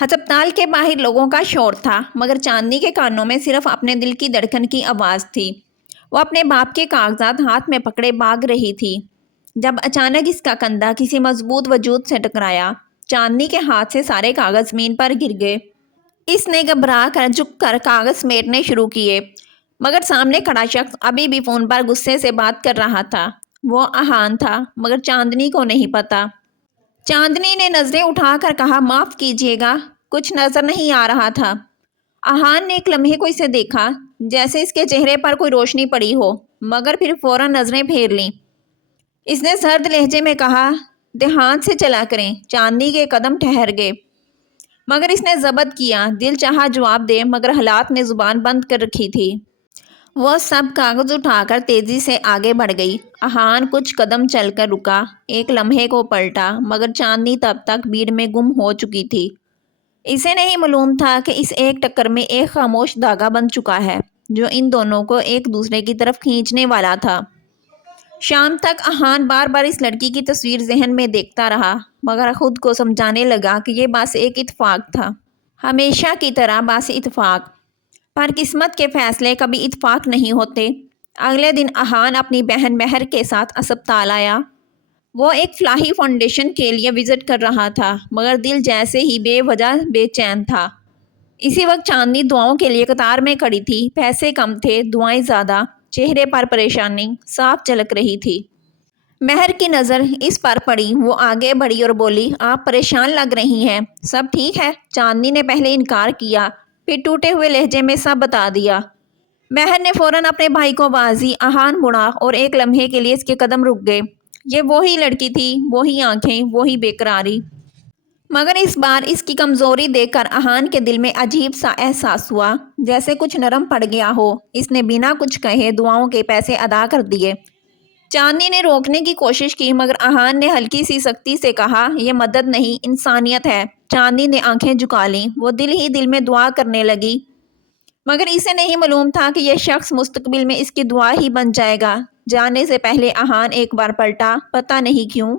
ہسپتال کے باہر لوگوں کا شور تھا، مگر چاندنی کے کانوں میں صرف اپنے دل کی دھڑکن کی آواز تھی۔ وہ اپنے باپ کے کاغذات ہاتھ میں پکڑے بھاگ رہی تھی جب اچانک اس کا کندھا کسی مضبوط وجود سے ٹکرایا۔ چاندنی کے ہاتھ سے سارے کاغذ زمین پر گر گئے۔ اس نے گھبرا کر جھک کر کاغذ سمیٹنے شروع کیے، مگر سامنے کھڑا شخص ابھی بھی فون پر غصے سے بات کر رہا تھا۔ وہ احان تھا، مگر چاندنی کو نہیں پتا۔ چاندنی نے نظریں اٹھا کر کہا، معاف کیجیے گا، کچھ نظر نہیں آ رہا تھا۔ احان نے ایک لمحے کو اسے دیکھا، جیسے اس کے چہرے پر کوئی روشنی پڑی ہو، مگر پھر فوراً نظریں پھیر لیں۔ اس نے سرد لہجے میں کہا، دھیان سے چلا کریں۔ چاندنی کے قدم ٹھہر گئے، مگر اس نے ضبط کیا۔ دل چاہا جواب دے، مگر حالات نے زبان بند کر رکھی تھی۔ وہ سب کاغذ اٹھا کر تیزی سے آگے بڑھ گئی۔ احان کچھ قدم چل کر رکا، ایک لمحے کو پلٹا، مگر چاندنی تب تک بھیڑ میں گم ہو چکی تھی۔ اسے نہیں معلوم تھا کہ اس ایک ٹکر میں ایک خاموش دھاگا بن چکا ہے، جو ان دونوں کو ایک دوسرے کی طرف کھینچنے والا تھا۔ شام تک احان بار بار اس لڑکی کی تصویر ذہن میں دیکھتا رہا، مگر خود کو سمجھانے لگا کہ یہ بس ایک اتفاق تھا، ہمیشہ کی طرح بس اتفاق۔ پر قسمت کے فیصلے کبھی اتفاق نہیں ہوتے۔ اگلے دن احان اپنی بہن مہر کے ساتھ اسپتال آیا۔ وہ ایک فلاحی فاؤنڈیشن کے لیے وزٹ کر رہا تھا، مگر دل جیسے ہی بے وجہ بے چین تھا۔ اسی وقت چاندنی دعاؤں کے لیے قطار میں کھڑی تھی۔ پیسے کم تھے، دعائیں زیادہ، چہرے پر پریشانی صاف جھلک رہی تھی۔ مہر کی نظر اس پر پڑی، وہ آگے بڑھی اور بولی، آپ پریشان لگ رہی ہیں، سب ٹھیک ہے؟ چاندنی نے پہلے انکار کیا، پھر ٹوٹے ہوئے لہجے میں سب بتا دیا۔ مہر نے فوراً اپنے بھائی کو آواز دی۔ احان مڑا اور ایک لمحے کے لیے اس کے قدم رک گئے۔ یہ وہی لڑکی تھی، وہی آنکھیں، وہی بے قراری، مگر اس بار اس کی کمزوری دیکھ کر احان کے دل میں عجیب سا احساس ہوا، جیسے کچھ نرم پڑ گیا ہو۔ اس نے بنا کچھ کہے دعاؤں کے پیسے ادا کر دیے۔ چاندنی نے روکنے کی کوشش کی، مگر احان نے ہلکی سی سختی سے کہا، یہ مدد نہیں، انسانیت ہے۔ چاندنی نے آنکھیں جھکا لیں، وہ دل ہی دل میں دعا کرنے لگی، مگر اسے نہیں معلوم تھا کہ یہ شخص مستقبل میں اس کی دعا ہی بن جائے گا۔ جانے سے پہلے احان ایک بار پلٹا، پتہ نہیں کیوں۔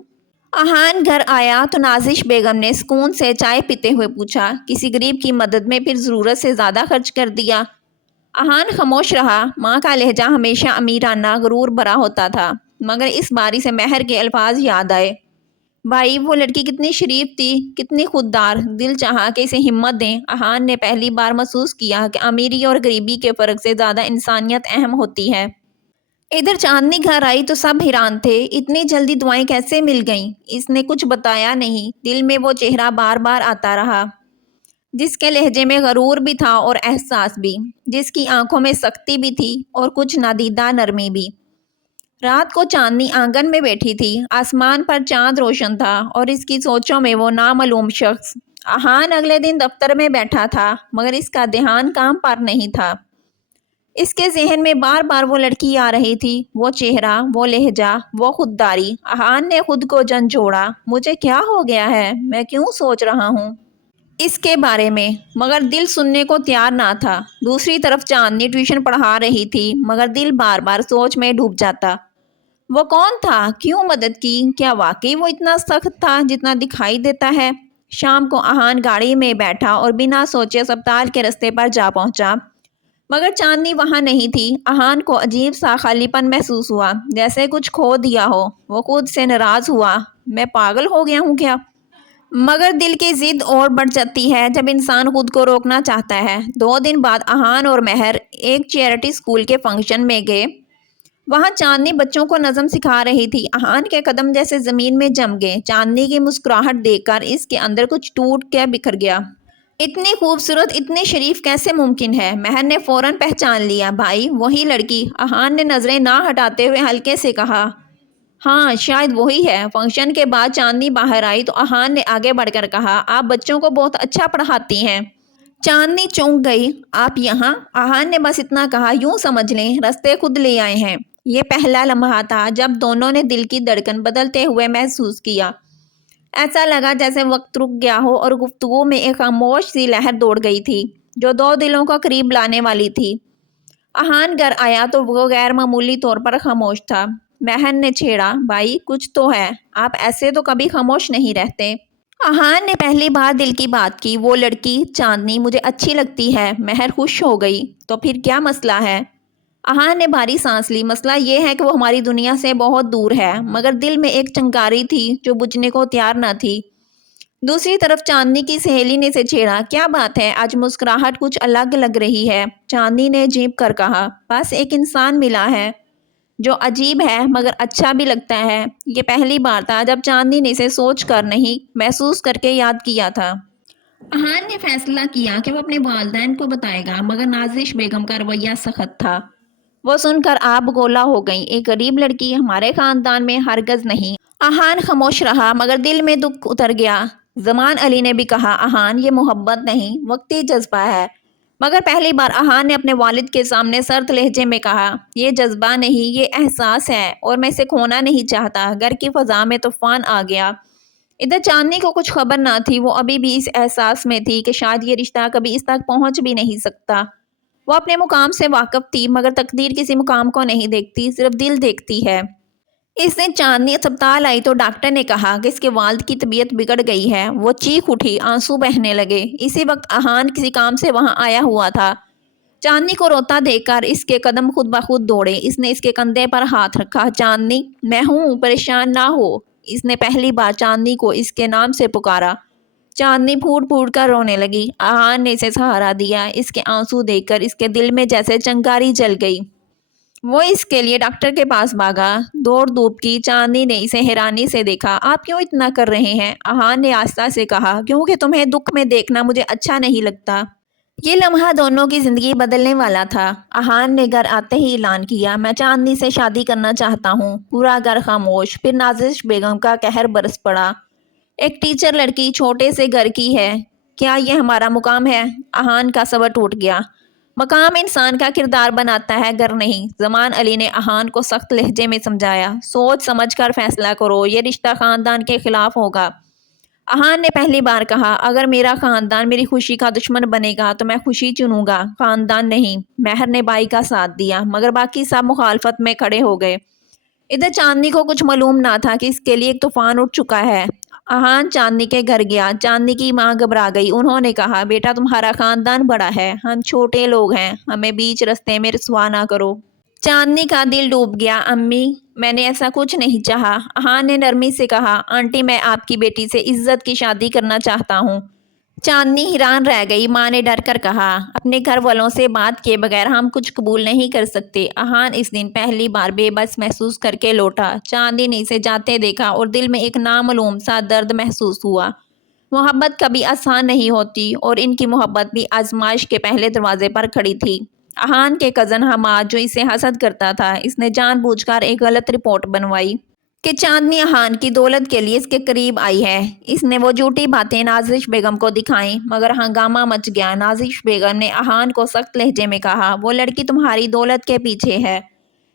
احان گھر آیا تو نازش بیگم نے سکون سے چائے پیتے ہوئے پوچھا، کسی غریب کی مدد میں پھر ضرورت سے زیادہ خرچ کر دیا؟ احان خاموش رہا۔ ماں کا لہجہ ہمیشہ امیرانہ غرور بھرا ہوتا تھا، مگر اس بار اسے مہر کے الفاظ یاد آئے۔ بھائی، وہ لڑکی کتنی شریف تھی، کتنی خوددار۔ دل چاہا کہ اسے ہمت دیں۔ احان نے پہلی بار محسوس کیا کہ امیری اور غریبی کے فرق سے زیادہ انسانیت اہم ہوتی ہے۔ ادھر چاندنی گھر آئی تو سب حیران تھے، اتنی جلدی دعائیں کیسے مل گئیں؟ اس نے کچھ بتایا نہیں۔ دل میں وہ چہرہ بار بار آتا رہا، جس کے لہجے میں غرور بھی تھا اور احساس بھی، جس کی آنکھوں میں سختی بھی تھی اور کچھ نادیدہ نرمی بھی۔ رات کو چاندنی آنگن میں بیٹھی تھی، آسمان پر چاند روشن تھا اور اس کی سوچوں میں وہ نامعلوم شخص۔ احان اگلے دن دفتر میں بیٹھا تھا، مگر اس کا دھیان کام پر نہیں تھا۔ اس کے ذہن میں بار بار وہ لڑکی آ رہی تھی، وہ چہرہ، وہ لہجہ، وہ خودداری۔ احان نے خود کو جھنجھوڑا، مجھے کیا ہو گیا ہے، میں کیوں سوچ رہا ہوں اس کے بارے میں؟ مگر دل سننے کو تیار نہ تھا۔ دوسری طرف چاندنی ٹیوشن پڑھا رہی تھی، مگر دل بار بار سوچ میں ڈوب جاتا۔ وہ کون تھا؟ کیوں مدد کی؟ کیا واقعی وہ اتنا سخت تھا جتنا دکھائی دیتا ہے؟ شام کو احان گاڑی میں بیٹھا اور بنا سوچے اسپتال کے رستے پر جا پہنچا، مگر چاندنی وہاں نہیں تھی۔ احان کو عجیب سا خالی پن محسوس ہوا، جیسے کچھ کھو دیا ہو۔ وہ خود سے ناراض ہوا، میں پاگل ہو گیا ہوں کیا؟ مگر دل کی ضد اور بڑھ جاتی ہے جب انسان خود کو روکنا چاہتا ہے۔ 2 دن بعد احان اور مہر ایک چیریٹی اسکول کے فنکشن میں گئے۔ وہاں چاندنی بچوں کو نظم سکھا رہی تھی۔ احان کے قدم جیسے زمین میں جم گئے۔ چاندنی کی مسکراہٹ دیکھ کر اس کے اندر کچھ ٹوٹ کے بکھر گیا۔ اتنی خوبصورت، اتنی شریف کیسے ممکن ہے؟ مہر نے فوراً پہچان لیا، بھائی وہی لڑکی۔ احان نے نظریں نہ ہٹاتے ہوئے ہلکے سے کہا، ہاں شاید وہی ہے۔ فنکشن کے بعد چاندنی باہر آئی تو احان نے آگے بڑھ کر کہا، آپ بچوں کو بہت اچھا پڑھاتی ہیں۔ چاندنی چونک گئی، آپ یہاں؟ احان نے بس اتنا کہا، یوں سمجھ لیں رستے خود لے آئے ہیں۔ یہ پہلا لمحہ تھا جب دونوں نے دل کی دھڑکن بدلتے ہوئے محسوس کیا۔ ایسا لگا جیسے وقت رک گیا ہو اور گفتگو میں ایک خاموش سی لہر دوڑ گئی تھی، جو 2 دلوں کو قریب لانے والی تھی۔ احان گھر آیا تو وہ غیر معمولی طور پر خاموش تھا۔ مہر نے چھیڑا، بھائی کچھ تو ہے، آپ ایسے تو کبھی خاموش نہیں رہتے۔ احان نے پہلی بار دل کی بات کی۔ وہ لڑکی چاندنی مجھے اچھی لگتی ہے۔ مہر خوش ہو گئی۔ تو پھر کیا مسئلہ ہے؟ احان نے بھاری سانس لی۔ مسئلہ یہ ہے کہ وہ ہماری دنیا سے بہت دور ہے، مگر دل میں ایک چنگاری تھی جو بجھنے کو تیار نہ تھی۔ دوسری طرف چاندنی کی سہیلی نے اسے چھیڑا۔ کیا بات ہے، آج مسکراہٹ کچھ الگ لگ رہی ہے؟ چاندنی نے جھپ کر کہا، بس ایک انسان ملا ہے جو عجیب ہے مگر اچھا بھی لگتا ہے۔ یہ پہلی بار تھا جب چاندنی نے اسے سوچ کر نہیں، محسوس کر کے یاد کیا تھا۔ احان نے فیصلہ کیا کہ وہ اپنے والدین کو بتائے گا، مگر نازش بیگم کا رویہ سخت تھا۔ وہ سن کر آپ گولا ہو گئیں۔ ایک غریب لڑکی ہمارے خاندان میں ہرگز نہیں۔ احان خاموش رہا مگر دل میں دکھ اتر گیا۔ زمان علی نے بھی کہا، احان یہ محبت نہیں، وقتی جذبہ ہے۔ مگر پہلی بار احان نے اپنے والد کے سامنے سرد لہجے میں کہا، یہ جذبہ نہیں، یہ احساس ہے اور میں اسے کھونا نہیں چاہتا۔ گھر کی فضا میں طوفان آ گیا۔ ادھر چاندنی کو کچھ خبر نہ تھی۔ وہ ابھی بھی اس احساس میں تھی کہ شاید یہ رشتہ کبھی اس تک پہنچ بھی نہیں سکتا۔ وہ اپنے مقام سے واقف تھی، مگر تقدیر کسی مقام کو نہیں دیکھتی، صرف دل دیکھتی ہے۔ اس دن چاندنی اسپتال آئی تو ڈاکٹر نے کہا کہ اس کے والد کی طبیعت بگڑ گئی ہے۔ وہ چیخ اٹھی، آنسو بہنے لگے۔ اسی وقت احان کسی کام سے وہاں آیا ہوا تھا۔ چاندنی کو روتا دیکھ کر اس کے قدم خود بخود دوڑے۔ اس نے اس کے کندھے پر ہاتھ رکھا۔ چاندنی، میں ہوں، پریشان نہ ہو۔ اس نے پہلی بار چاندنی کو اس کے نام سے پکارا۔ چاندنی پھوٹ پھوٹ کر رونے لگی۔ احان نے اسے سہارا دیا۔ اس کے آنسو دیکھ کر اس کے دل میں جیسے چنگاری جل گئی۔ وہ اس کے لیے ڈاکٹر کے پاس بھاگا۔ دوڑ دھوپ کی۔ چاندنی نے اسے حیرانی سے دیکھا۔ آپ کیوں اتنا کر رہے ہیں؟ احان نے آہستہ سے کہا، کیونکہ تمہیں دکھ میں دیکھنا مجھے اچھا نہیں لگتا۔ یہ لمحہ دونوں کی زندگی بدلنے والا تھا۔ احان نے گھر آتے ہی اعلان کیا، میں چاندنی سے شادی کرنا چاہتا ہوں۔ پورا گھر خاموش۔ پھر نازش بیگم کا قہر برس پڑا۔ ایک ٹیچر لڑکی چھوٹے سے گھر کی ہے، کیا یہ ہمارا مقام ہے؟ احان کا صبر ٹوٹ گیا۔ مقام انسان کا کردار بناتا ہے، گھر نہیں۔ زمان علی نے احان کو سخت لہجے میں سمجھایا، سوچ سمجھ کر فیصلہ کرو، یہ رشتہ خاندان کے خلاف ہوگا۔ احان نے پہلی بار کہا، اگر میرا خاندان میری خوشی کا دشمن بنے گا تو میں خوشی چنوں گا، خاندان نہیں۔ مہر نے بھائی کا ساتھ دیا، مگر باقی سب مخالفت میں کھڑے ہو گئے۔ ادھر چاندنی کو کچھ معلوم نہ تھا کہ اس کے لیے ایک طوفان اٹھ چکا ہے۔ احان چاندنی کے گھر گیا۔ چاندنی کی ماں گھبرا گئی۔ انہوں نے کہا، بیٹا تمہارا خاندان بڑا ہے، ہم چھوٹے لوگ ہیں، ہمیں بیچ رستے میں رسوا نہ کرو۔ چاندنی کا دل ڈوب گیا۔ امی، میں نے ایسا کچھ نہیں چاہا۔ احان نے نرمی سے کہا، آنٹی میں آپ کی بیٹی سے عزت کی شادی کرنا چاہتا ہوں۔ چاندنی حیران رہ گئی۔ ماں نے ڈر کر کہا، اپنے گھر والوں سے بات کیے بغیر ہم کچھ قبول نہیں کر سکتے۔ احان اس دن پہلی بار بے بس محسوس کر کے لوٹا۔ چاندنی نے اسے جاتے دیکھا اور دل میں ایک نامعلوم سا درد محسوس ہوا۔ محبت کبھی آسان نہیں ہوتی اور ان کی محبت بھی آزمائش کے پہلے دروازے پر کھڑی تھی۔ احان کے کزن حماد جو اسے حسد کرتا تھا، اس نے جان بوجھ کر ایک غلط رپورٹ بنوائی کہ چاندنی احان کی دولت کے لیے اس کے قریب آئی ہے۔ اس نے وہ جھوٹی باتیں نازش بیگم کو دکھائیں، مگر ہنگامہ مچ گیا۔ نازش بیگم نے احان کو سخت لہجے میں کہا، وہ لڑکی تمہاری دولت کے پیچھے ہے،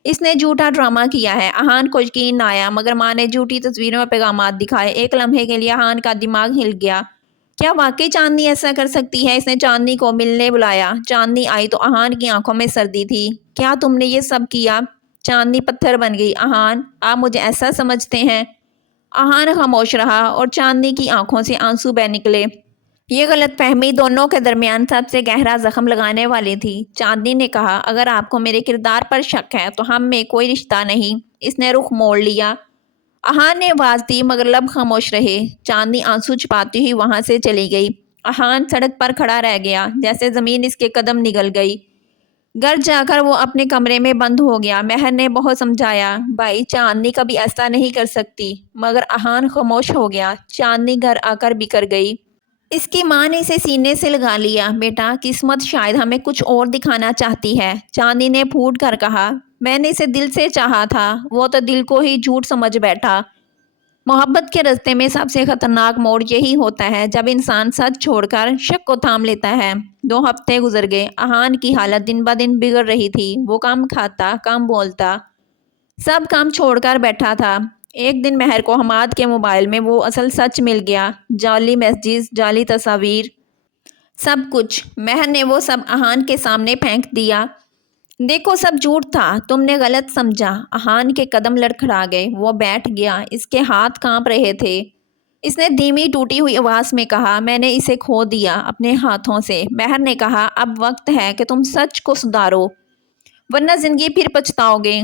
اس نے جھوٹا ڈرامہ کیا ہے۔ احان کو یقین نہ آیا، مگر ماں نے جھوٹی تصویروں اور پیغامات دکھائے۔ ایک لمحے کے لیے احان کا دماغ ہل گیا۔ کیا واقعی چاندنی ایسا کر سکتی ہے؟ اس نے چاندنی کو ملنے بلایا۔ چاندنی آئی تو احان کی آنکھوں میں سردی تھی۔ کیا تم نے یہ سب کیا؟ چاندنی پتھر بن گئی۔ احان، آپ مجھے ایسا سمجھتے ہیں؟ احان خاموش رہا اور چاندنی کی آنکھوں سے آنسو بہہ نکلے۔ یہ غلط فہمی دونوں کے درمیان سب سے گہرا زخم لگانے والی تھی۔ چاندنی نے کہا، اگر آپ کو میرے کردار پر شک ہے تو ہم میں کوئی رشتہ نہیں۔ اس نے رخ موڑ لیا۔ احان نے آواز دی مگر لب خاموش رہے۔ چاندنی آنسو چھپاتی ہوئی وہاں سے چلی گئی۔ احان سڑک پر کھڑا رہ گیا، جیسے زمین اس کے قدم نگل گئی۔ گھر جا کر وہ اپنے کمرے میں بند ہو گیا۔ مہر نے بہت سمجھایا، بھائی چاندنی کبھی ایسا نہیں کر سکتی، مگر احان خاموش ہو گیا۔ چاندنی گھر آ کر بکھر گئی۔ اس کی ماں نے اسے سینے سے لگا لیا۔ بیٹا، قسمت شاید ہمیں کچھ اور دکھانا چاہتی ہے۔ چاندنی نے پھوٹ کر کہا، میں نے اسے دل سے چاہا تھا، وہ تو دل کو ہی جھوٹ سمجھ بیٹھا۔ محبت کے راستے میں سب سے خطرناک موڑ یہی ہوتا ہے جب انسان سچ چھوڑ کر شک کو تھام لیتا ہے۔ 2 ہفتے گزر گئے۔ احان کی حالت دن بدن بگڑ رہی تھی۔ وہ کم کھاتا، کم بولتا، سب کام چھوڑ کر بیٹھا تھا۔ ایک دن مہر کو حماد کے موبائل میں وہ اصل سچ مل گیا۔ جعلی میسیجز، جعلی تصاویر، سب کچھ۔ مہر نے وہ سب احان کے سامنے پھینک دیا۔ دیکھو، سب جھوٹ تھا، تم نے غلط سمجھا۔ احان کے قدم لڑکھڑا گئے۔ وہ بیٹھ گیا۔ اس کے ہاتھ کانپ رہے تھے۔ اس نے دھیمی ٹوٹی ہوئی آواز میں کہا، میں نے اسے کھو دیا اپنے ہاتھوں سے۔ مہر نے کہا، اب وقت ہے کہ تم سچ کو سدھارو ورنہ زندگی پھر پچھتاؤ گے۔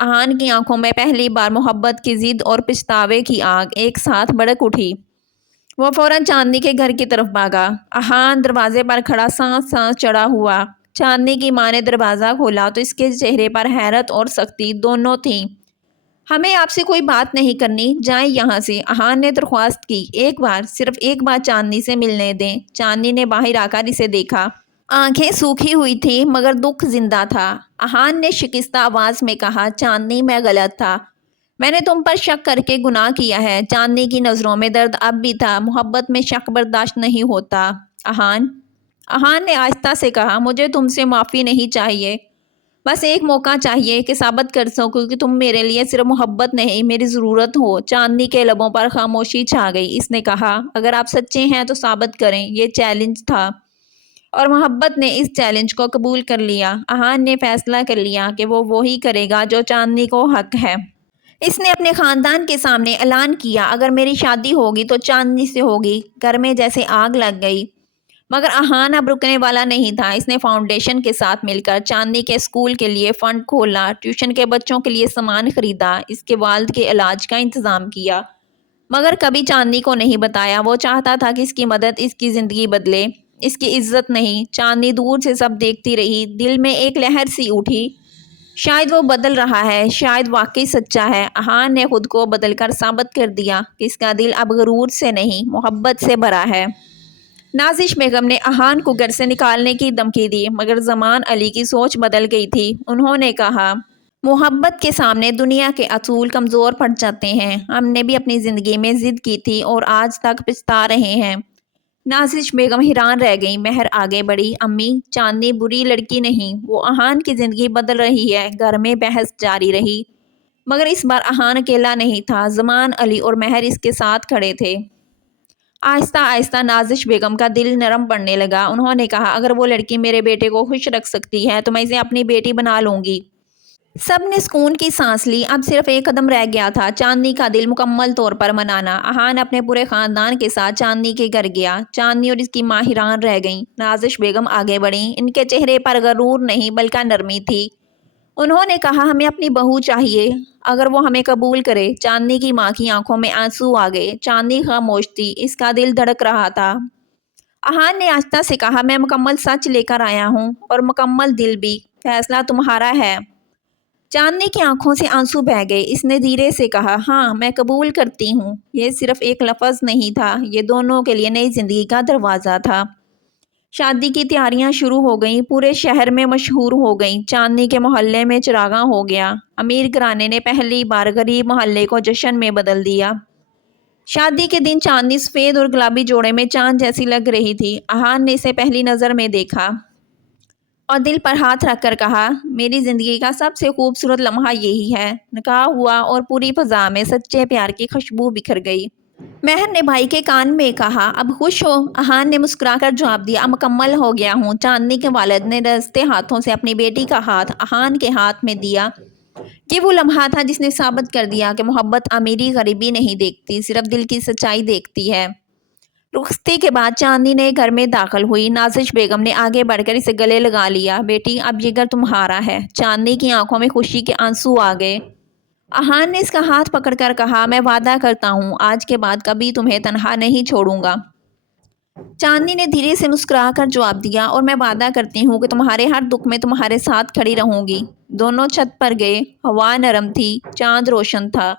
احان کی آنکھوں میں پہلی بار محبت کی ضد اور پچھتاوے کی آگ ایک ساتھ بھڑک اٹھی۔ وہ فوراً چاندنی کے گھر کی طرف بھاگا۔ احان دروازے پر کھڑا سانس سانس چڑھا ہوا۔ چاندنی کی ماں نے دروازہ کھولا تو اس کے چہرے پر حیرت اور سختی دونوں تھیں۔ ہمیں آپ سے کوئی بات نہیں کرنی، جائیں یہاں سے، احان نے درخواست کی۔ ایک بار، صرف ایک بار چاندنی سے ملنے دیں۔ چاندنی نے باہر آ کر اسے دیکھا۔ آنکھیں سوکھی ہوئی تھیں مگر دکھ زندہ تھا۔ احان نے شکستہ آواز میں کہا، چاندنی میں غلط تھا، میں نے تم پر شک کر کے گناہ کیا ہے۔ چاندنی کی نظروں میں درد اب بھی تھا۔ محبت میں شک برداشت نہیں ہوتا احان نے آہستہ سے کہا، مجھے تم سے معافی نہیں چاہیے، بس ایک موقع چاہیے کہ ثابت کر سکوں کہ تم میرے لیے صرف محبت نہیں، میری ضرورت ہو۔ چاندنی کے لبوں پر خاموشی چھا گئی۔ اس نے کہا، اگر آپ سچے ہیں تو ثابت کریں۔ یہ چیلنج تھا اور محبت نے اس چیلنج کو قبول کر لیا۔ احان نے فیصلہ کر لیا کہ وہ وہی کرے گا جو چاندنی کو حق ہے۔ اس نے اپنے خاندان کے سامنے اعلان کیا، اگر میری شادی ہوگی تو چاندنی سے ہوگی۔ گھر میں جیسے آگ لگ گئی، مگر احان اب رکنے والا نہیں تھا۔ اس نے فاؤنڈیشن کے ساتھ مل کر چاندنی کے اسکول کے لیے فنڈ کھولا، ٹیوشن کے بچوں کے لیے سامان خریدا، اس کے والد کے علاج کا انتظام کیا، مگر کبھی چاندنی کو نہیں بتایا۔ وہ چاہتا تھا کہ اس کی مدد اس کی زندگی بدلے، اس کی عزت نہیں۔ چاندنی دور سے سب دیکھتی رہی، دل میں ایک لہر سی اٹھی، شاید وہ بدل رہا ہے، شاید واقعی سچا ہے۔ احان نے خود کو بدل کر ثابت کر دیا کہ اس کا دل اب غرور سے نہیں، محبت سے بھرا ہے۔ نازش بیگم نے احان کو گھر سے نکالنے کی دھمکی دی، مگر زمان علی کی سوچ بدل گئی تھی۔ انہوں نے کہا، محبت کے سامنے دنیا کے اصول کمزور پڑ جاتے ہیں۔ ہم نے بھی اپنی زندگی میں ضد کی تھی اور آج تک پچھتا رہے ہیں۔ نازش بیگم حیران رہ گئی۔ مہر آگے بڑھی، امی، چاندنی بری لڑکی نہیں، وہ احان کی زندگی بدل رہی ہے۔ گھر میں بحث جاری رہی، مگر اس بار احان اکیلا نہیں تھا، زمان علی اور مہر اس کے ساتھ کھڑے تھے۔ آہستہ آہستہ نازش بیگم کا دل نرم پڑنے لگا۔ انہوں نے کہا، اگر وہ لڑکی میرے بیٹے کو خوش رکھ سکتی ہے تو میں اسے اپنی بیٹی بنا لوں گی۔ سب نے سکون کی سانس لی۔ اب صرف ایک قدم رہ گیا تھا، چاندنی کا دل مکمل طور پر منانا۔ احان اپنے پورے خاندان کے ساتھ چاندنی کے گھر گیا۔ چاندنی اور اس کی ماں حیران رہ گئیں۔ نازش بیگم آگے بڑھیں، ان کے چہرے پر غرور نہیں بلکہ نرمی تھی۔ انہوں نے کہا، ہمیں اپنی بہو چاہیے، اگر وہ ہمیں قبول کرے۔ چاندنی کی ماں کی آنکھوں میں آنسو آ گئے۔ چاندنی خاموش تھی، اس کا دل دھڑک رہا تھا۔ احان نے آہستہ سے کہا، میں مکمل سچ لے کر آیا ہوں اور مکمل دل بھی، فیصلہ تمہارا ہے۔ چاندنی کی آنکھوں سے آنسو بہہ گئے۔ اس نے دھیرے سے کہا، ہاں، میں قبول کرتی ہوں۔ یہ صرف ایک لفظ نہیں تھا، یہ دونوں کے لیے نئی زندگی کا دروازہ تھا۔ شادی کی تیاریاں شروع ہو گئیں، پورے شہر میں مشہور ہو گئیں۔ چاندنی کے محلے میں چراغاں ہو گیا۔ امیر گھرانے نے پہلی بار غریب محلے کو جشن میں بدل دیا۔ شادی کے دن چاندنی سفید اور گلابی جوڑے میں چاند جیسی لگ رہی تھی۔ احان نے اسے پہلی نظر میں دیکھا اور دل پر ہاتھ رکھ کر کہا، میری زندگی کا سب سے خوبصورت لمحہ یہی ہے۔ نکاح ہوا اور پوری فضا میں سچے پیار کی خوشبو بکھر گئی۔ مہر نے بھائی کے کان میں کہا، اب خوش ہو؟ احان نے مسکرا کر جواب دیا، اب مکمل ہو گیا ہوں۔ چاندنی کے والد نے لرزتے ہاتھوں سے اپنی بیٹی کا ہاتھ احان کے ہاتھ میں دیا۔ یہ وہ لمحہ تھا جس نے ثابت کر دیا کہ محبت امیری غریبی نہیں دیکھتی، صرف دل کی سچائی دیکھتی ہے۔ رخصتی کے بعد چاندنی نے گھر میں داخل ہوئی۔ نازش بیگم نے آگے بڑھ کر اسے گلے لگا لیا، بیٹی، اب یہ گھر تمہارا ہے۔ چاندنی کی آنکھوں میں خوشی کے آنسو آ گئے۔ احان نے اس کا ہاتھ پکڑ کر کہا، میں وعدہ کرتا ہوں، آج کے بعد کبھی تمہیں تنہا نہیں چھوڑوں گا۔ چاندنی نے دھیرے سے مسکرا کر جواب دیا، اور میں وعدہ کرتی ہوں کہ تمہارے ہر دکھ میں تمہارے ساتھ کھڑی رہوں گی۔ دونوں چھت پر گئے۔ ہوا نرم تھی، چاند روشن تھا۔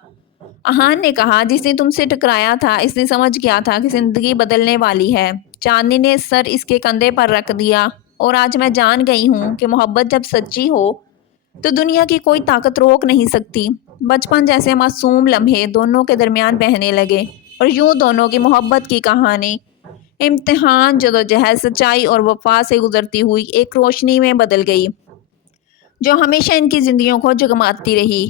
احان نے کہا، جس نے تم سے ٹکرایا تھا اس نے سمجھ گیا تھا کہ زندگی بدلنے والی ہے۔ چاندنی نے سر اس کے کندھے پر رکھ دیا، اور آج میں جان گئی ہوں کہ محبت جب سچی ہو تو دنیا کی کوئی طاقت روک نہیں سکتی۔ بچپن جیسے معصوم لمحے دونوں کے درمیان بہنے لگے، اور یوں دونوں کی محبت کی کہانی امتحان، جدوجہد، سچائی اور وفا سے گزرتی ہوئی ایک روشنی میں بدل گئی جو ہمیشہ ان کی زندگیوں کو جگمگاتی رہی۔